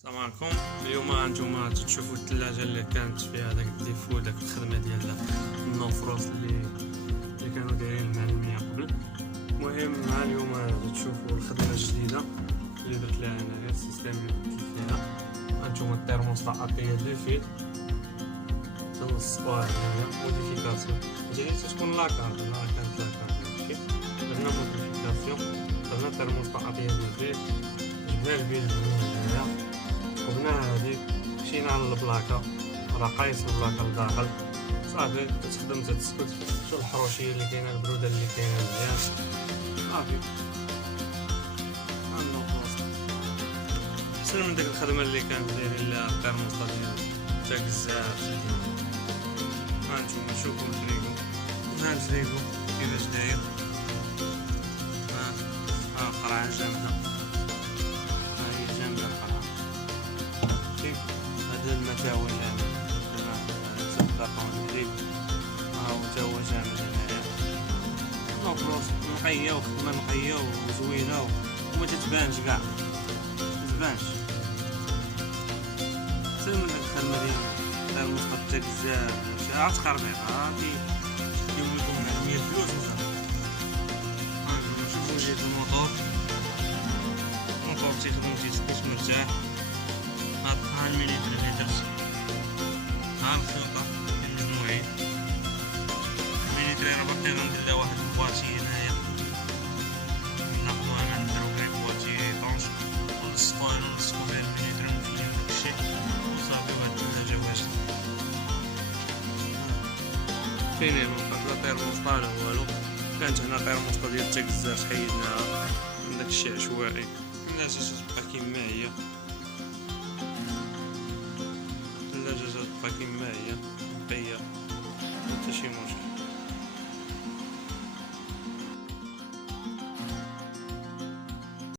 السلام عليكم. اليوم هانتوما تشوفوا الثلاجه اللي كانت فيها داك الديفو داك الخدمه ديال النوفروست اللي كانوا دايرين المعلميه قبل. المهم مع اليوم تشوفوا الخدمه الجديده اللي درت لها انايا السيستم اللي بدلت فيها. هانتوما التيرموستا ابي دو فيل تنصبوها هنايا موديفيكاسيون ديالي تكون لاكارد. انا كانت لاكارد داكشي درنا موديفيكاسيون درنا التيرموستا ابي دو فيل جبنا البيل هنايا قبنا هادي مشينا على البلاكه راه قايس البلاكه لداخل صافي تخدم تسكت. شو الحروشيه اللي كاينه البروده اللي كاينه مزيان صافي عندنا خلاص احسن من ديك الخدمه اللي كانت دايرين لها التيرموستا ديال تا بزاف ديال. هانتوما شوفوا الفريغو ها الفريغو كيفاش داير ها القرعه جامده هذا المتاوي جامد الطاقون ديالي هاهو تا هو جامد هنايا نوفروس نقيه وخدمه نقيه وزوينه وما تتبانش كاع متتبانش حتى من الخدمه ديال التيرموستا تا بزاف عاد تخربيق هادي كيقول لكم 100 فلوس وصافي. هانتوما شوفوا جهه الموطور تيخدم تيسكت مرتاح. ها الميليتر اللي درت ها الخيوطة المجموعين الميليتر راه باقي غندير لها واحد البواتي هنايا ناخدوها نديرو غير بواتي طونش ونلصقوها فيها الميليتر مزيان داكشي وصافي وهاد الثلاجة واجدة. فيني مبقات لا تيرموستا لا والو. كانت هنا تيرموستا ديال التكزات حيدناها من داكشي عشوائي. الثلاجة تبقى كيما هي الثلاجة تبقى كيما هي نقية.